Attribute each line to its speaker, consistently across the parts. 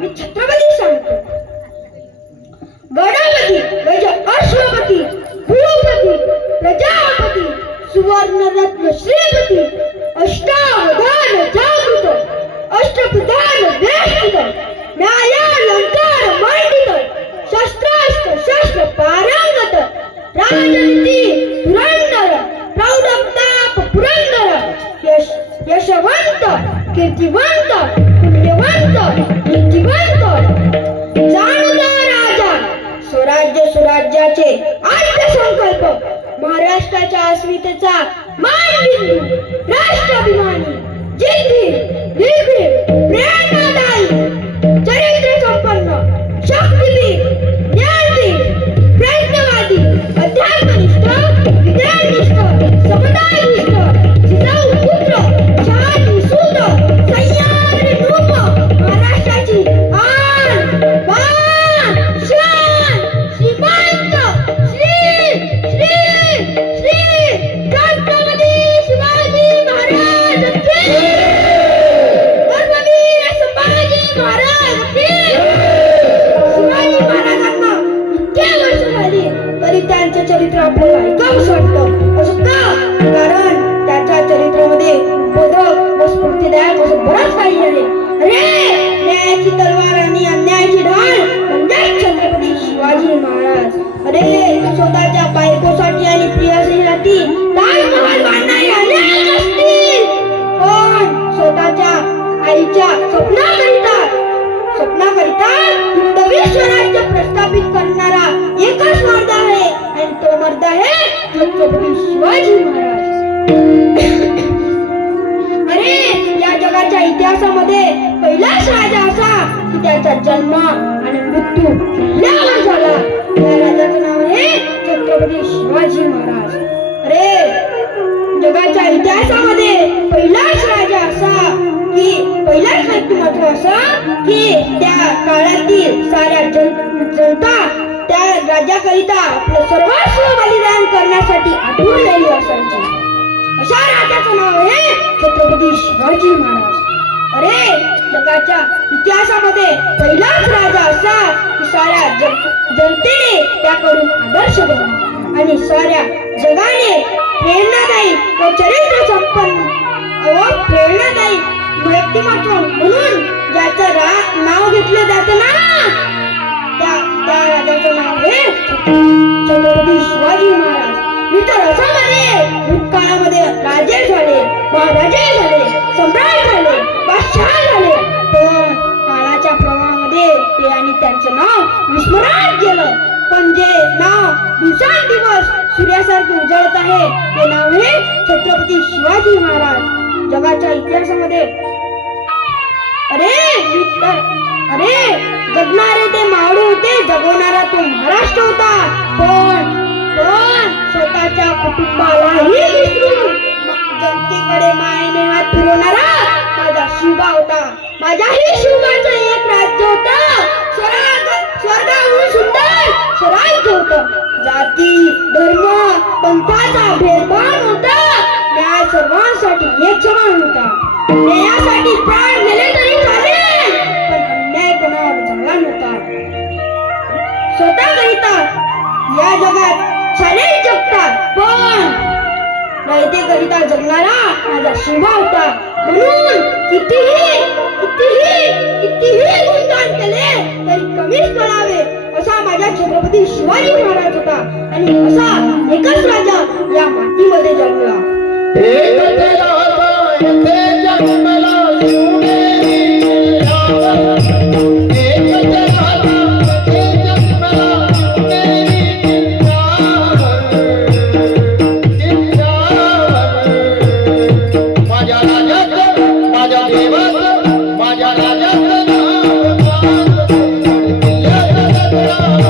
Speaker 1: मी छत्रपती सांगतो गणापती म्हणजे अश्वपती भूपती प्रजापती सुवर्णरत्न श्रीपती अष्टावधान जागृत अष्टप्रधान वेष्टित न्यायालंकार मंडित शस्त्रास्त्र शस्त्र पारंगत राजनीती पुरंदर प्रौढप्रताप पुरंदर यश यशवंत कीर्तिवंत सुराज्याचे अर्थसंकल्प महाराष्ट्राच्या अस्मितेचा मानबिंदू राष्ट्राभिमानी जिद्दी निर्भीड प्रेरणादायी चरित्र संपन्न शक्तिवीर स्फूर्तिदायक असं बरंच काही आहे अरे न्यायाची तलवार आणि अन्यायाची ढाल म्हणजे छत्रपती शिवाजी महाराज. अरे स्वतःच्या बायकोसाठी आणि प्रियसीसाठी ताजमहाल बांधणारे अनेक असतील पण स्वतःच्या आईच्या स्वप्नाकरिता स्वप्नाकरिता हिंदवी स्वराज्य प्रस्थापित करणारा एकच मर्द आहे. आणि तो मर्द आहे छत्रपती शिवाजी महाराज. जगाच्या इतिहासामध्ये पहिलाच राजा असा की त्याचा जन्म आणि मृत्यू किल्ल्यावर झाला. या राजाचं नाव आहे छत्रपती शिवाजी महाराज. अरे जगाच्या इतिहासामध्ये पहिलाच राजा असा की पहिलाच व्यक्तिमत्व असा की त्या काळातील साऱ्या जन जनता त्या राजाकरिता आपलं सर्वस्व बलिदान करण्यासाठी आठवलेली असायची. ज्या राजाचं नाव आहे छत्रपती शिवाजी महाराज. अरे जगाच्या इतिहासामध्ये पहिलाच राजा असा की साऱ्या जन- जनतेने त्याकडून आदर्श बनला आणि साऱ्या जगाने प्रेरणादायी व चरित्र संपन्न भूतकाळामध्ये राजे झाले महाराजे झाले सम्राट झाले बादशाह झाले. पण काळाच्या प्रवाहामध्ये ते आणि त्यांचं नाव विस्मरण केलं पण जे नाव दिवसांदिवस सूर्यासारखे उजळत आहे ते नाव हे छत्रपती शिवाजी महाराज. जगाच्या इतिहासामध्ये अरे अरे जगणारे ते मावळे होते. राजाही माझ्याही शिवबाचं एक राज्य होतं. स्वर्ग स्वर्गाहून सुंदर स्वराज्य होतं. जाती धर्म पंथाचा भेदभाव होता न्याय सर्वांसाठी एक समान होता. न्यायासाठी प्राण गेले तरी झाले पण अन्याय कोणावर झाला नव्हता. स्वतः स्वतःकरिता या जगात चालेल जगतात पण नैतेकरिता जगणारा माझा शिवा होता. म्हणून कितीही कितीही कितीही गुणगान केले तरी कमीच पडावे असा माझ्या छत्रपती शिवाजी महाराज होता. आणि असा एकच राजा या मातीमध्ये जन्मला. Thank you.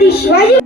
Speaker 1: कणापर्यंत माझ्या